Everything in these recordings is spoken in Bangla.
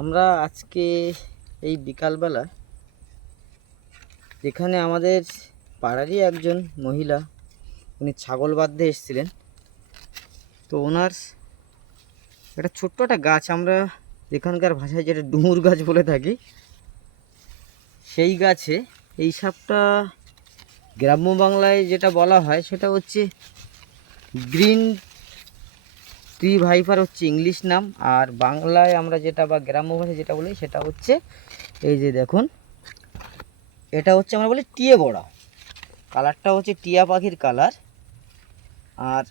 আমরা আজকে এই বিকালবেলা এখানে আমাদের পাড়ারই একজন মহিলা, উনি ছাগল বাঁধতে এসেছিলেন। তো ওনার একটা ছোট্ট একটা গাছ আমরা এখানকার ভাষায় যেটা ডুমুর গাছ বলে থাকি, সেই গাছে এই সাপটা গ্রাম্য বাংলায় যেটা বলা হয় সেটা হচ্ছে গ্রিন ট্রি ভাইফার হচ্ছে ইংলিশ নাম, আর বাংলায় আমরা যেটা বা গ্রাম্য ভাষায় যেটা বলি সেটা হচ্ছে, এই যে দেখুন, এটা হচ্ছে আমরা বলি টিয়ে বড়া। কালারটা হচ্ছে টিয়া পাখির কালার, আর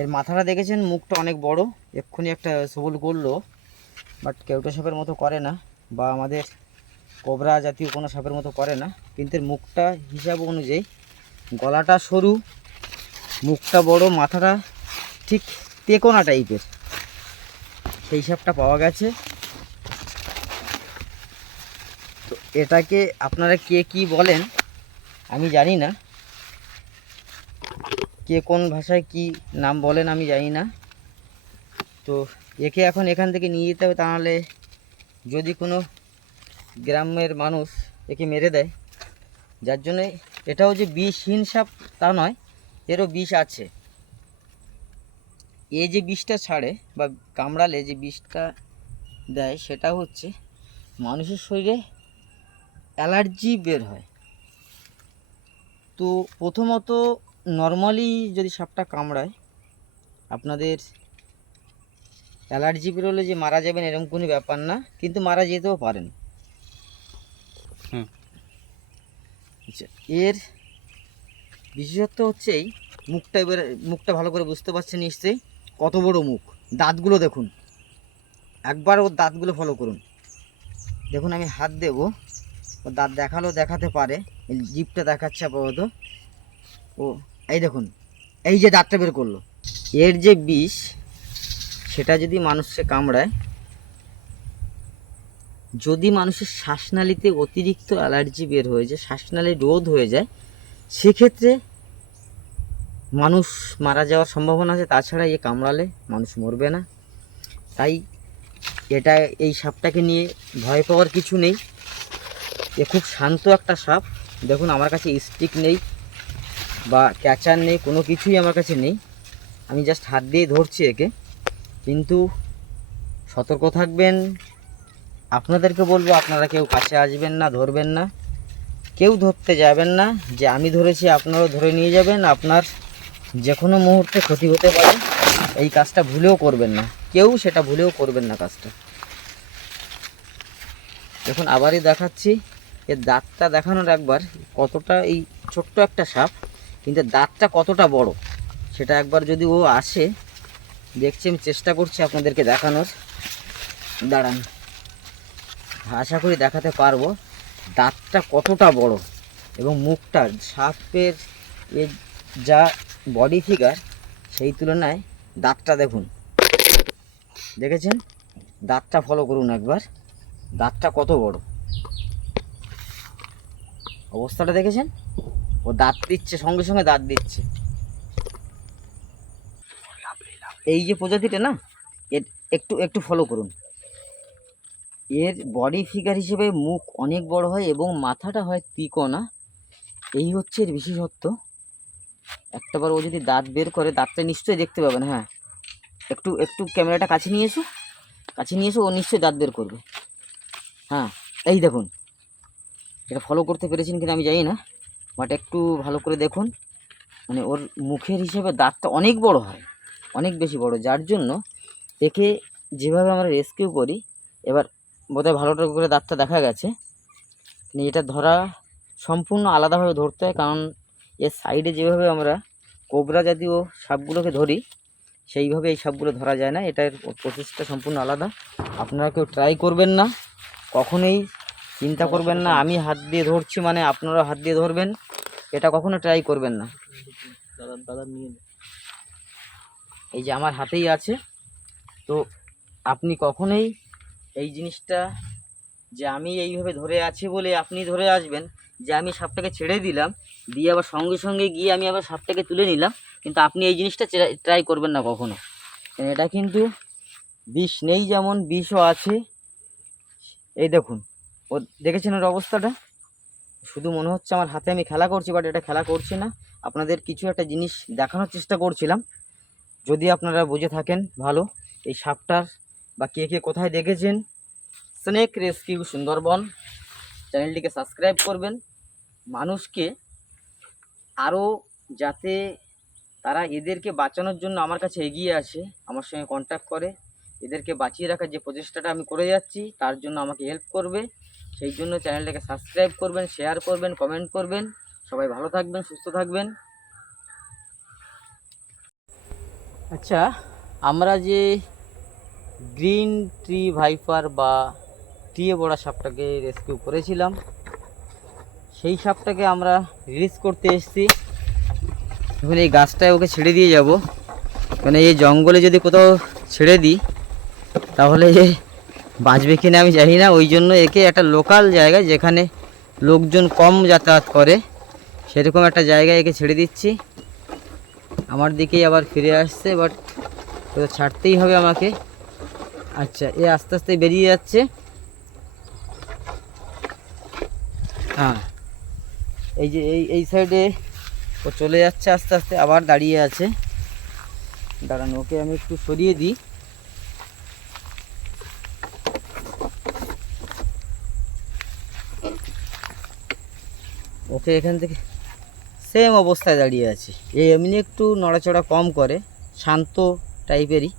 এর মাথাটা দেখেছেন, মুখটা অনেক বড়, এক্ষুনি একটা সবল করল, বাট কেউটা সাপের মতো করে না, বা আমাদের কোবরা জাতীয় কোনো সাপের মতো করে না, কিন্তু এর মুখটা হিসাব অনুযায়ী গলাটা সরু, মুখটা বড়, মাথাটা ঠিক তেকোনা টাইপের। সেই সাপটা পাওয়া গেছে। তো এটাকে আপনারা কে কি বলেন, আমি জানি না। কে কোন ভাষায় কি নাম বলেন আমি জানি না। তো একে এখন এখান থেকে নিয়ে যেতে হবে, তাহলে যদি কোনো গ্রামের মানুষ একে মেরে দেয়, যার জন্যে এটাও যে বিষহীন সাপ তা নয়, এরও বিষ আছে। এ যে বিষটা ছাড়ে বা কামড়ালে যে বিষটা দেয় সেটা হচ্ছে মানুষের শরীরে অ্যালার্জি বের হয়। তো প্রথমত নর্মালি যদি সাপটা কামড়ায় আপনাদের অ্যালার্জি বেরোলে যে মারা যাবেন এরকম কোনো ব্যাপার না কিন্তু মারা যেতেও পারেন। হুম। আচ্ছা এর বিশেষত্ব হচ্ছে এই মুখটা এবার মুখটা ভালো করে বুঝতে পারছেন নিশ্চয়ই। কত বড় মুখ। দাঁতগুলো দেখুন। একবার ওর দাঁতগুলো ফলো করুন। দেখুন আমি হাত দেব। ও দাঁত দেখালেও দেখাতে পারে। জিপটা দেখাচ্ছে আপাতত। ও, এই দেখুন, এই যে দাঁতটা বের করল। এর যে বিষ, সেটা যদি মানুষকে কামড়ায়, যদি মানুষের শ্বাসনালীতে অতিরিক্ত অ্যালার্জি বের হয়ে যায়, শ্বাসনালী রোধ হয়ে যায়, সেক্ষেত্রে মানুষ মারা যাওয়ার সম্ভাবনা আছে, তাছাড়া এ কামড়ালে মানুষ মরবে না। তাই এটা, এই সাপটাকে নিয়ে ভয় পাওয়ার কিছু নেই। এ খুব শান্ত একটা সাপ। দেখুন, আমার কাছে স্টিক নেই বা ক্যাচার নেই, কোনো কিছুই আমার কাছে নেই। আমি জাস্ট হাত দিয়ে ধরছি একে। কিন্তু সতর্ক থাকবেন। আপনাদেরকে বলব, আপনারা কেউ কাছে আসবেন না, ধরবেন না। কেউ ধরতে যাবেন না। যে আমি ধরেছি, আপনারাও ধরে নিয়ে যাবেন। আপনার যে কোনো মুহূর্তে ক্ষতি হতে পারে, এই কাজটা ভুলেও করবেন না। কেউ সেটা ভুলেও করবেন না কাজটা। দেখুন, আবারই দেখাচ্ছি, এর দাঁতটা দেখানোর একবার, কতটা এই ছোট্ট একটা সাপ, কিন্তু দাঁতটা কতটা বড়, সেটা একবার যদি ও আসে, দেখছি, আমি চেষ্টা করছি আপনাদেরকে দেখানোর। দাঁড়ান, আশা করি দেখাতে পারব, দাঁতটা কতটা বড় এবং মুখটা সাপের এর যা বডি ফিগার সেই তুলনায় দাঁতটা দেখুন। দেখেছেন? দাঁতটা ফলো করুন একবার। দাঁতটা কত বড়? অবস্থাটা দেখেছেন? ও দাঁত দিচ্ছে, সঙ্গে সঙ্গে দাঁত দিচ্ছে। এই যে প্রজাতিটা না, এর একটু একটু ফলো করুন। এর বডি ফিগার হিসেবে মুখ অনেক বড় হয় এবং মাথাটা হয় তিকোনা এই হচ্ছে এর বিশেষত্ব। একটাবার ও যদি দাঁত বের করে, দাঁতটা নিশ্চয়ই দেখতে পাবেন হ্যাঁ। একটু একটু ক্যামেরাটা কাছে নিয়ে এসো। কাছে নিয়ে এসো, ও নিশ্চয়ই দাঁত বের করবে। হ্যাঁ এই দেখুন। এটা ফলো করতে পেরেছেন কিনা আমি জানি না বাট একটু ভালো করে দেখুন। মানে ওর মুখের হিসেবে দাঁতটা অনেক বড় হয়, অনেক বেশি বড়, যার জন্য একে যেভাবে আমরা রেস্কিউ করি, এবার বোধহয় ভালোটা করে দাঁতটা দেখা গেছে। মানে এটা ধরা সম্পূর্ণ আলাদাভাবে ধরতে হয়, কারণ এর সাইডে যেভাবে আমরা কোবরা জাতীয় সাপগুলোকে ধরি, সেইভাবে এই সাপগুলো ধরা যায় না। এটার প্রসেসটা সম্পূর্ণ আলাদা। আপনারা কেউ ট্রাই করবেন না, কখনোই চিন্তা করবেন না, আমি হাত দিয়ে ধরছি মানে আপনারাও হাত দিয়ে ধরবেন, এটা কখনো ট্রাই করবেন না। এই যে আমার হাতেই আছে। তো আপনি কখনোই এই জিনিসটা যে আমি এইভাবে ধরে আছি বলে আপনি ধরে আসবেন যে আমি সাপটাকে ছেড়ে দিলাম, দিয়ে আবার সঙ্গে সঙ্গে গিয়ে আমি আবার সাপটাকে তুলে নিলাম। কিন্তু আপনি এই জিনিসটা ট্রাই করবেন না কখনো। এটা কিন্তু বিষ নেই যেমন, বিষও আছে। এই দেখুন, ও দেখেছেন ওর অবস্থাটা? শুধু মনে হচ্ছে আমার হাতে আমি খেলা করছি বাট এটা খেলা করছি না। আপনাদের কিছু একটা জিনিস দেখানোর চেষ্টা করছিলাম। যদি আপনারা বুঝে থাকেন ভালো, এই সাপটার বা কে কে কোথায় দেখেছেন, স্নেক রেস্কিউ সুন্দরবন, চ্যানেলটিকে সাবস্ক্রাইব করবেন। মানুষকে আরও যাতে তারা এদেরকে বাঁচানোর জন্য আমার কাছে এগিয়ে আসে, আমার সঙ্গে কন্ট্যাক্ট করে, এদেরকে বাঁচিয়ে রাখার যে প্রচেষ্টাটা আমি করে যাচ্ছি, তার জন্য আমাকে হেল্প করবে। সেই জন্য চ্যানেলটাকে সাবস্ক্রাইব করবেন শেয়ার করবেন কমেন্ট করবেন। সবাই ভালো থাকবেন, সুস্থ থাকবেন। আচ্ছা আমরা যে গ্রিন ট্রি ভাইপার বা টিয়ে বড়া সাপটাকে রেস্কিউ করেছিলাম সেই সাপটাকে আমরা রিলিজ করতে এসেছি। এখন এই গাছটায় ওকে ছেড়ে দিয়ে যাব। মানে এই জঙ্গলে যদি কোথাও ছেড়ে দিই, তাহলে বাঁচবে কিনা আমি জানি না। ওই জন্য একে একটা লোকাল জায়গায় যেখানে লোকজন কম যাতায়াত করে, সেরকম একটা জায়গায় একে ছেড়ে দিচ্ছি। আমার দিকেই আবার ফিরে আসছে বাট ছাড়তেই হবে আমাকে। আচ্ছা এ আস্তে আস্তে বেরিয়ে যাচ্ছে। হ্যাঁ। এই যে, এই এই সাইডে ও চলে যাচ্ছে আস্তে আস্তে, আবার দাঁড়িয়ে আছে। দাঁড়ান, ওকে আমি একটু সরিয়ে দিই। ওকে এখান থেকে সেম অবস্থায় দাঁড়িয়ে আছে। এই এমনি একটু নড়াচড়া কম করে, শান্ত টাইপেরই